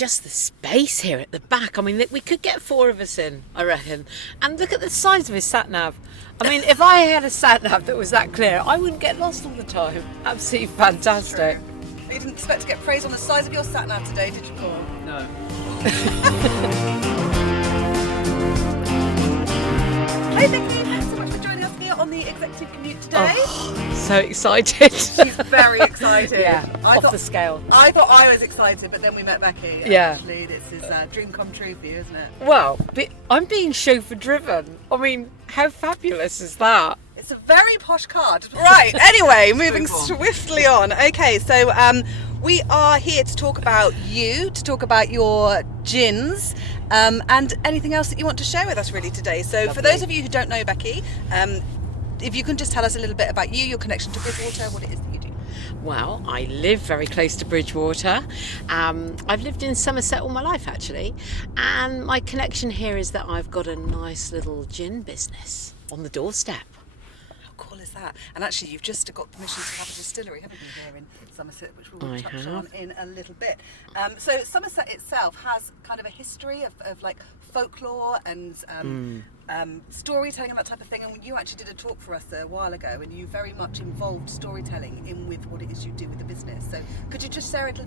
just the space here at the back. I mean, we could get 4 of us in, I reckon. And look at the size of his satnav. I mean, if I had a satnav that was that clear, I wouldn't get lost all the time. Absolutely fantastic. You didn't expect to get praise on the size of your satnav today, did you, Paul? No. Hey Becky, thanks so much for joining us here on the Executive Commute today. Oh, so excited. She's very excited. Yeah, off the scale. I thought I was excited, but then we met Becky. Yeah. Actually, this is a dream come true for you, isn't it? Well, I'm being chauffeur driven. I mean, how fabulous is that? It's a very posh car. Right, anyway, moving swiftly on. Okay, so we are here to talk about you, to talk about your gins, and anything else that you want to share with us really today. So Lovely. For those of you who don't know Becky, if you can just tell us a little bit about you, your connection to Bridgewater, what it is that you do. Well, I live very close to Bridgewater. I've lived in Somerset all my life, actually. And my connection here is that I've got a nice little gin business on the doorstep. How cool is that? And actually, you've just got permission to have a distillery, haven't you, here in Somerset, which we'll touch on in a little bit. So Somerset itself has kind of a history of like folklore and storytelling and that type of thing. And you actually did a talk for us a while ago, and you very much involved storytelling in with what it is you do with the business. So could you just share a bit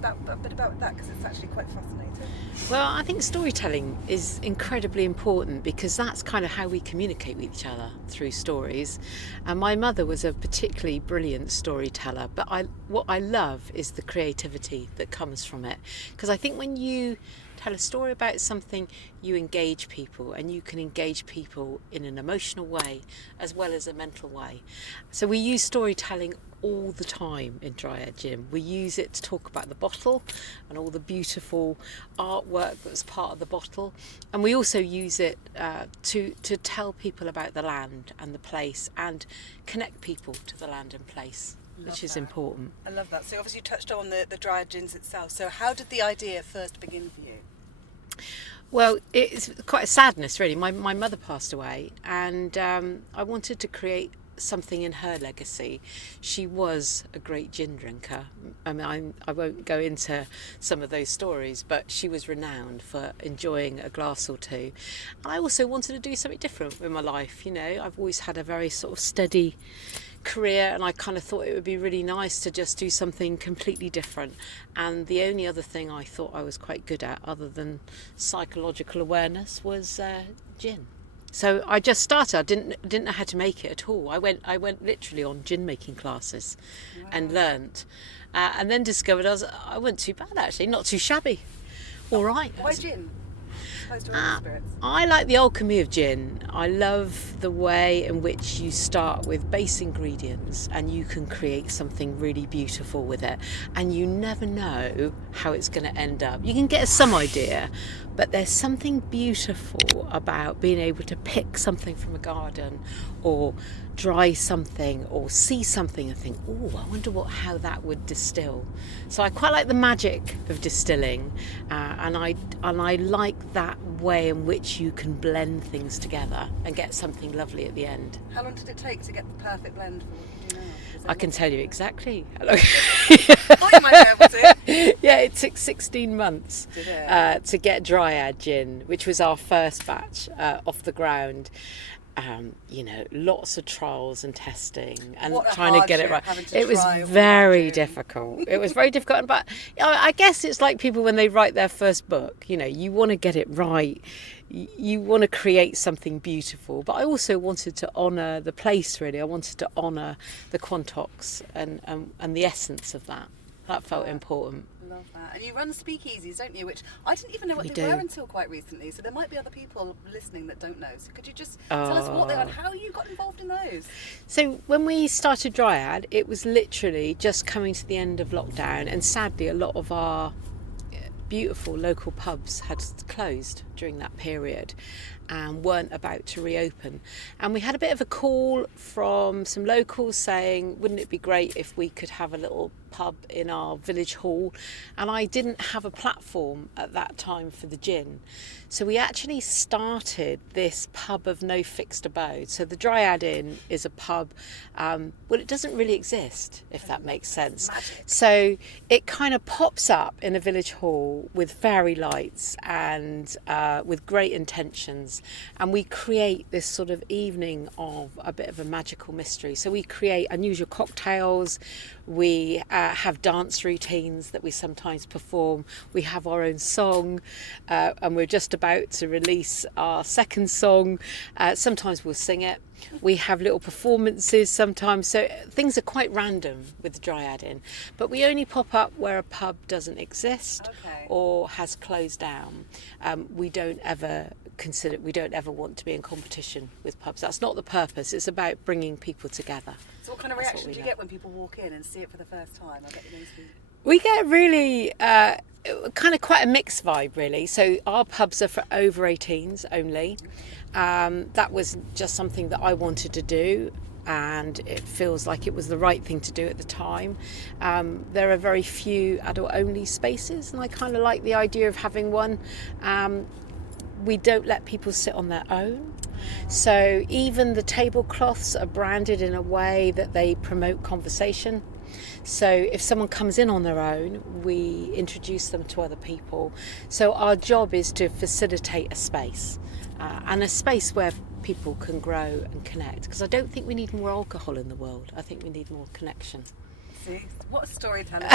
about that, because it's actually quite fascinating. Well, I think storytelling is incredibly important because that's kind of how we communicate with each other, through stories. And my mother was a particularly brilliant storyteller, but what I love is the creativity that comes from it. Because I think when you tell a story about something, you engage people, and you can engage people in an emotional way as well as a mental way. So we use storytelling all the time in Dryad Gin. We use it to talk about the bottle and all the beautiful artwork that's part of the bottle, and we also use it to tell people about the land and the place and connect people to the land and place, which is important. I love that. So obviously you touched on the Dryad Gins itself. So how did the idea first begin for you? Well, it's quite a sadness, really. My mother passed away, and I wanted to create something in her legacy. She was a great gin drinker. I mean, I won't go into some of those stories, but she was renowned for enjoying a glass or two. And I also wanted to do something different with my life. You know, I've always had a very sort of steady career, and I kind of thought it would be really nice to just do something completely different. And the only other thing I thought I was quite good at, other than psychological awareness, was gin. So I just started. I didn't know how to make it at all. I went literally on gin making classes. Wow. And learnt, and then discovered I wasn't too bad, actually, not too shabby. All right. Why gin? Opposed to other spirits? I like the alchemy of gin. I love the way in which you start with base ingredients and you can create something really beautiful with it, and you never know how it's going to end up. You can get some idea, but there's something beautiful about being able to pick something from a garden or dry something or see something and think, oh, I wonder how that would distill. So I quite like the magic of distilling, and I like that way in which you can blend things together and get something lovely at the end. How long did it take to get the perfect blend for what you do now? I can tell you exactly. I thought you might be able to. Yeah, it took 16 months Did it? to get Dryad Gin, which was our first batch off the ground. You know, lots of trials and testing and trying to get it right. It was very difficult. It was very difficult, but I guess it's like people when they write their first book. You know, you want to get it right. You want to create something beautiful, but I also wanted to honour the place. Really, I wanted to honour the Quantox and the essence of that. That felt important. Love that. And you run speakeasies, don't you? Which I didn't even know what they were until quite recently. So there might be other people listening that don't know. So could you just tell us what they are and how you got involved in those? So when we started Dryad, it was literally just coming to the end of lockdown, and sadly a lot of our beautiful local pubs had closed during that period and weren't about to reopen. And we had a bit of a call from some locals saying, wouldn't it be great if we could have a little pub in our village hall, and I didn't have a platform at that time for the gin. So we actually started this pub of no fixed abode. So the Dryad Inn is a pub, well, it doesn't really exist, if that makes sense. Magic. So it kind of pops up in a village hall with fairy lights and with great intentions, and we create this sort of evening of a bit of a magical mystery. So we create unusual cocktails, we have dance routines that we sometimes perform, we have our own song, and we're just about to release our second song. Sometimes we'll sing it. We have little performances sometimes, so things are quite random with the Dryad Inn, but we only pop up where a pub doesn't exist or has closed down. We don't ever want to be in competition with pubs. That's not the purpose. It's about bringing people together. So what kind of reaction do you get when people walk in and see it for the first time? We get really kind of quite a mixed vibe, really. So our pubs are for over 18s only. That was just something that I wanted to do, and it feels like it was the right thing to do at the time. There are very few adult-only spaces, and I kind of like the idea of having one. We don't let people sit on their own. So even the tablecloths are branded in a way that they promote conversation. So if someone comes in on their own, we introduce them to other people. So our job is to facilitate a space, and a space where people can grow and connect. Because I don't think we need more alcohol in the world. I think we need more connection. See, what a storyteller.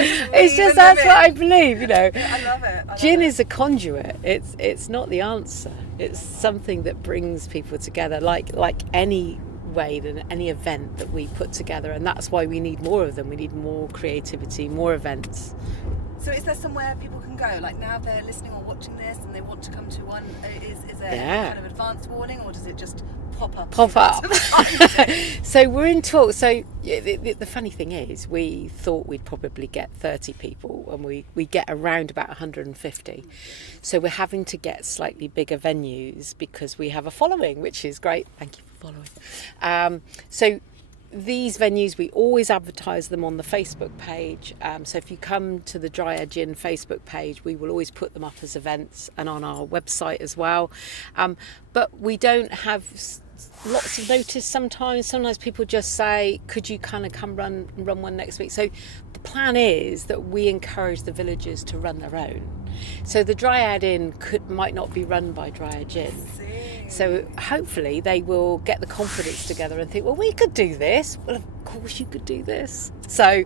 It's just that's what I believe, I love it. Gin is a conduit. It's not the answer. It's something that brings people together, like any way than any event that we put together, and that's why we need more of them. We need more creativity, more events. So is there somewhere people can go? Like now they're listening or watching this and they want to come to one, is there any kind of advance warning, or does it just pop up? So we're in talks. So the funny thing is, we thought we'd probably get 30 people, and we get around about 150. So we're having to get slightly bigger venues because we have a following, which is great. Thank you for following. So these venues, we always advertise them on the Facebook page. So if you come to the Dryad Gin Facebook page, we will always put them up as events, and on our website as well. But we don't have lots of notice sometimes. Sometimes people just say, could you kind of come run one next week? So the plan is that we encourage the villagers to run their own. So the Dryad Inn might not be run by Dryad Gin. So hopefully they will get the confidence together and think, well, we could do this. Well, of course you could do this. So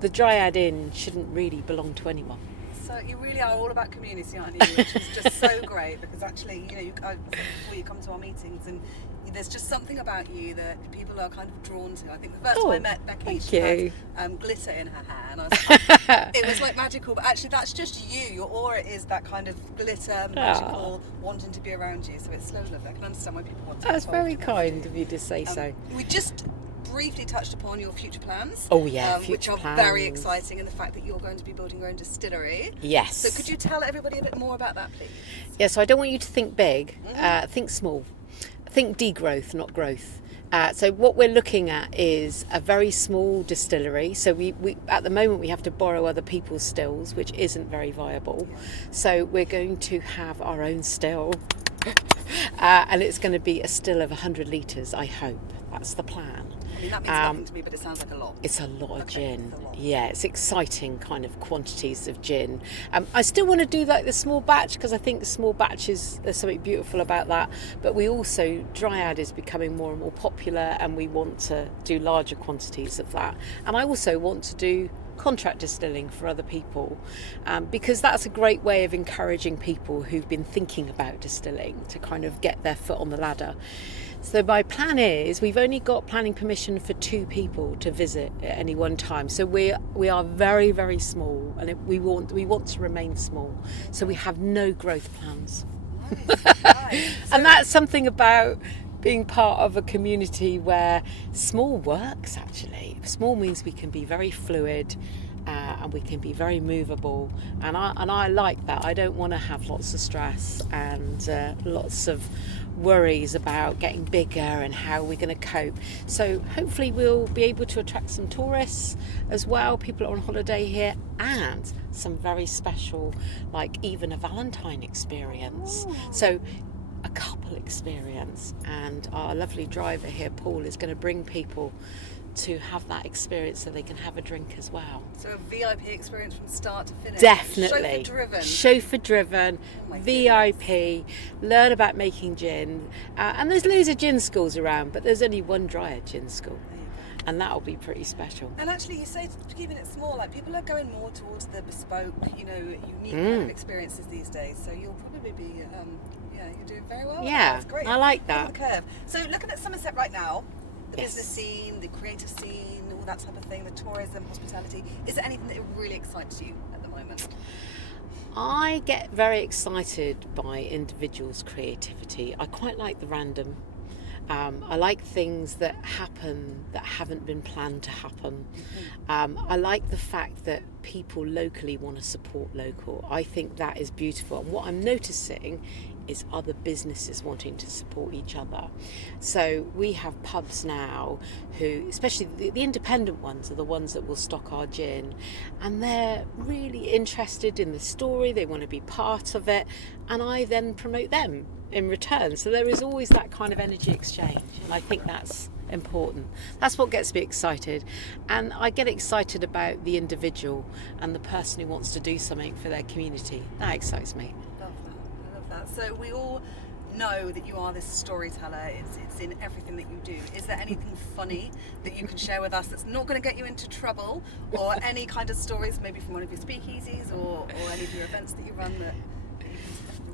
the Dryad Inn shouldn't really belong to anyone. So you really are all about community, aren't you? Which is just so great, because actually, before you come to our meetings, and there's just something about you that people are kind of drawn to. I think the first time I met Becky, she had glitter in her hair, and I was it was like magical. But actually, that's just you. Your aura is that kind of glitter, magical, wanting to be around you. So it's so lovely. I can understand why people want to. That's very kind of you to say so. We just briefly touched upon your future plans. Oh yeah, which are very exciting, and the fact that you're going to be building your own distillery. Yes. So could you tell everybody a bit more about that, please? Yeah, so I don't want you to think big, think small. Think degrowth, not growth. So what we're looking at is a very small distillery. So we at the moment we have to borrow other people's stills, which isn't very viable. So we're going to have our own still, and it's going to be a still of 100 litres, I hope. That's the plan. I mean, that means nothing to me, but it sounds like a lot. It's a lot of gin. Yeah, it's exciting kind of quantities of gin. I still want to do like the small batch, because I think small batches, there's something beautiful about that. But we also, Dryad is becoming more and more popular, and we want to do larger quantities of that. And I also want to do contract distilling for other people, because that's a great way of encouraging people who've been thinking about distilling to kind of get their foot on the ladder. So my plan is, we've only got planning permission for 2 people to visit at any one time. So we are very, very small, and we want to remain small. So we have no growth plans. Nice. And that's something about being part of a community where small works, actually. Small means we can be very fluid, and we can be very movable, and I like that. I don't want to have lots of stress and lots of worries about getting bigger and how we're going to cope. So hopefully we'll be able to attract some tourists as well, people on holiday here, and some very special, like even a Valentine experience. Ooh. So a couple experience, and our lovely driver here, Paul, is going to bring people to have that experience so they can have a drink as well. So a VIP experience from start to finish. Definitely. Chauffeur driven. Oh VIP. Learn about making gin. And there's loads of gin schools around, but there's only one Dryad Gin school. And that'll be pretty special. And actually, you say keeping it small, like people are going more towards the bespoke, unique kind of experiences these days. So you'll probably be, you're doing very well. Yeah, that's great. I like that. The curve. So looking at Somerset right now, the business scene, the creative scene, all that type of thing, the tourism, hospitality, is there anything that really excites you at the moment? I get very excited by individuals' creativity. I quite like the random. I like things that happen that haven't been planned to happen. I like the fact that people locally want to support local. I think that is beautiful. And what I'm noticing is other businesses wanting to support each other. So we have pubs now who, especially the independent ones, are the ones that will stock our gin, and they're really interested in the story. They want to be part of it, and I then promote them in return. So there is always that kind of energy exchange, and I think that's important. That's what gets me excited, and I get excited about the individual and the person who wants to do something for their community. That excites me. I love that. So we all know that you are this storyteller. It's in everything that you do. Is there anything funny that you can share with us that's not going to get you into trouble, or any kind of stories maybe from one of your speakeasies or any of your events that you run that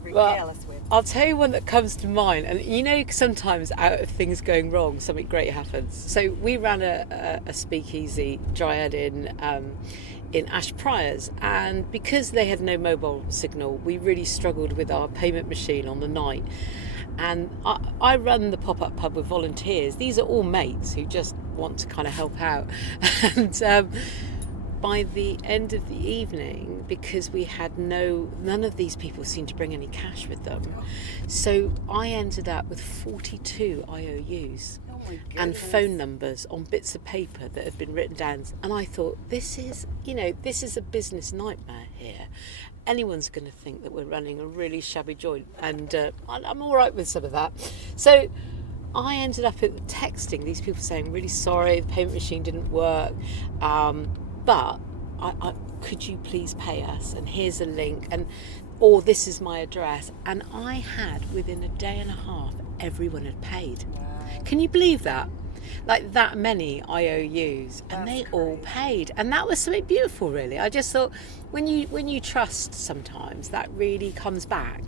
well, I'll tell you one that comes to mind, and sometimes out of things going wrong, something great happens. So we ran a speakeasy, Dryad Inn, in Ash Priors, and because they had no mobile signal, we really struggled with our payment machine on the night. And I run the pop-up pub with volunteers. These are all mates who just want to kind of help out. And by the end of the evening, because we had none of these people seemed to bring any cash with them, so I ended up with 42 I.O.Us and phone numbers on bits of paper that had been written down. And I thought, this is a business nightmare here. Anyone's going to think that we're running a really shabby joint, and I'm all right with some of that. So I ended up texting these people saying, really sorry, the payment machine didn't work, but could you please pay us, and here's a link, or this is my address. And I had, within a day and a half, everyone had paid. Wow. Can you believe that? Like that many I.O.Us, and they all paid, and that was something beautiful, really. I just thought, when you trust, sometimes that really comes back,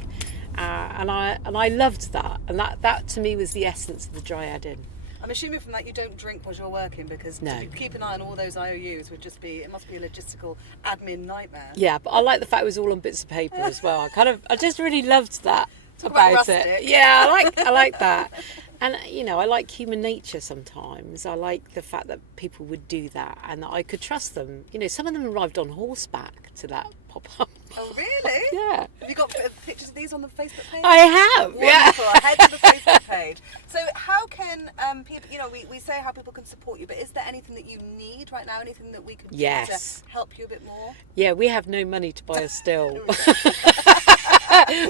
and I loved that, and that to me was the essence of the Dryad Inn. I'm assuming from that you don't drink while you're working, because to keep an eye on all those I.O.Us it must be a logistical admin nightmare. Yeah, but I like the fact it was all on bits of paper as well. I just really loved that about it. Yeah, I like that. And I like human nature sometimes. I like the fact that people would do that and that I could trust them. Some of them arrived on horseback to that pop-up. Oh, really? Yeah. Have you got pictures of these on the Facebook page? I have. Wonderful. Yeah. Head to the Facebook page. So how can people, we say how people can support you, but is there anything that you need right now? Anything that we could do to help you a bit more? Yeah, we have no money to buy a still.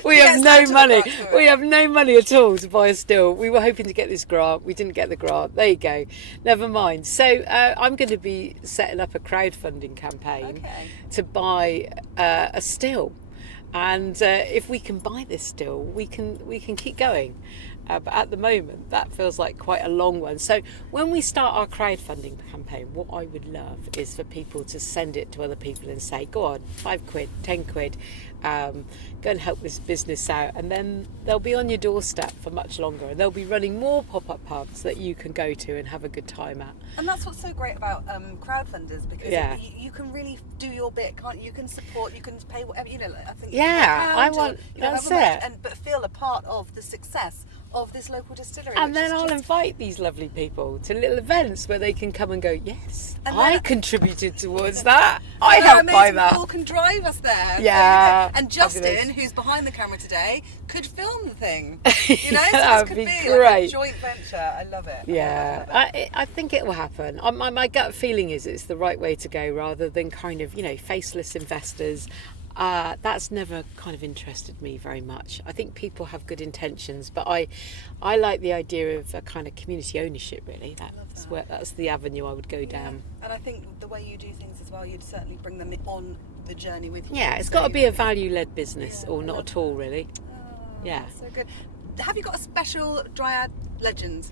We have no money. We have no money at all to buy a still. We were hoping to get this grant. We didn't get the grant. There you go. Never mind. So I'm going to be setting up a crowdfunding campaign to buy a still. And if we can buy this still, we can keep going. But at the moment, that feels like quite a long one. So when we start our crowdfunding campaign, what I would love is for people to send it to other people and say, go on, £5, £10, go and help this business out. And then they'll be on your doorstep for much longer. And they'll be running more pop-up pubs that you can go to and have a good time at. And that's what's so great about crowdfunders, because you can really do your bit, can't you? You can support, you can pay whatever, I think. Yeah, I want, that's it. But feel a part of the success of this local distillery. And then I'll invite these lovely people to little events where they can come and go, yes, I contributed towards that. I helped buy that. People can drive us there. Yeah. And Justin, who's behind the camera today, could film the thing. So that this would could be be great. like a joint venture. I love it. Yeah, I think it will happen. My gut feeling is it's the right way to go, rather than kind of, faceless investors. That's never kind of interested me very much. I think people have good intentions, but I like the idea of a kind of community ownership, really. That's the avenue I would go down. And I think the way you do things as well, you'd certainly bring them on the journey with you. Yeah, it's got to be a value-led business, or not at all, really. Yeah. So good. Have you got a special Dryad legend?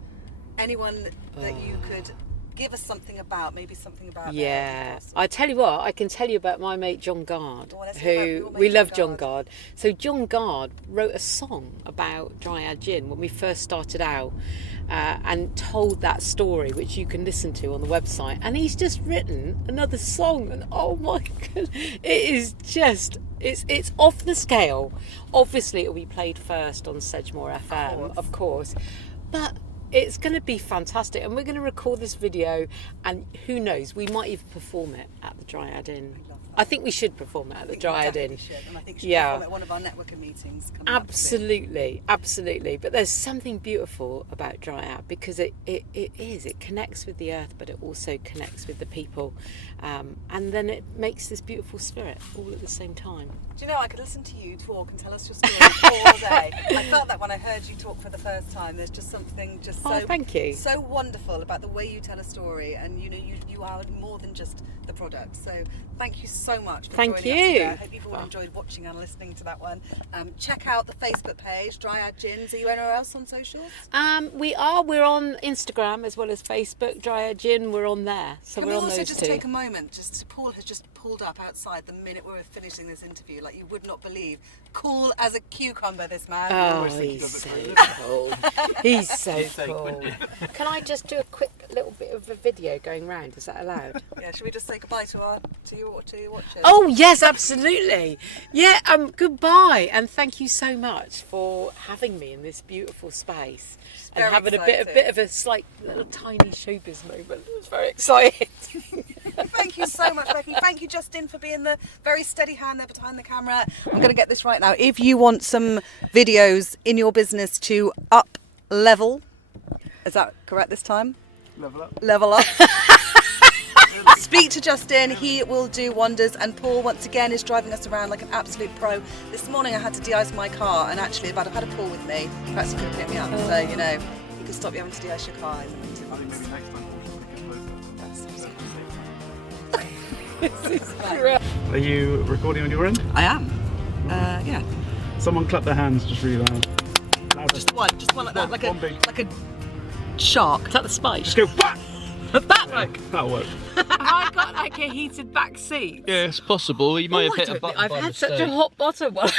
Anyone that you could give us something about, maybe something about? Yeah, I tell you what, I can tell you about my mate John Gard, who we love John Gard. So John Gard wrote a song about Dryad Gin when we first started out, and told that story, which you can listen to on the website. And he's just written another song, and oh my god, it is just. It's off the scale. Obviously, it will be played first on Sedgemoor FM, of course, but it's going to be fantastic, and we're going to record this video, and who knows, we might even perform it at the Dryad Inn. I think we should perform it at the Dryad Inn. And I think we should perform at one of our networking meetings. Absolutely. But there's something beautiful about Dryad, because it connects with the earth, but it also connects with the people, and then it makes this beautiful spirit all at the same time. Do you know, I could listen to you talk and tell us your story all day. I felt that when I heard you talk for the first time. There's just something thank you. So wonderful about the way you tell a story, and you are more than just the product. So thank you so much for joining us today. I hope you've all enjoyed watching and listening to that one. Check out the Facebook page, Dryad Gin. Are you anywhere else on socials? We're on Instagram as well as Facebook. Dryad Gin, we're on there. So Can we're we on also those just two. take a moment? Paul has just pulled up outside the minute we were finishing this interview. Like, you would not believe. Cool as a cucumber, this man. Oh, he's so cool. He's so cool. Can I just do a quick little bit of a video going round? Is that allowed? Yeah, should we just say goodbye to your watchers? Oh yes, absolutely. Yeah, goodbye, and thank you so much for having me in this beautiful space and having a bit of a slight little tiny showbiz moment. It was very exciting. Thank you so much, Becky. Thank you, Justin, for being the very steady hand there behind the camera. I'm going to get this right now. If you want some videos in your business to up level, is that correct this time? Level up. Speak to Justin, he will do wonders. And Paul, once again, is driving us around like an absolute pro. This morning I had to de-ice my car, and actually, if I'd have had a Paul with me, perhaps he could have picked me up. So, you could stop you having to de-ice your car. Are you recording on your end? I am. Yeah. Someone clap their hands just really loud. Just one like that, like a shark. Is that the spike? Just go back! That'll work. Have I got like a heated back seat? Yeah, it's possible. You might have hit a button. I've by had mistake. such a hot bottom while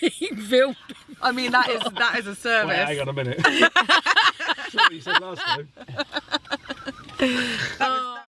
being filmed. I mean, that is a service. Wait, hang on a minute. That's what you said last time.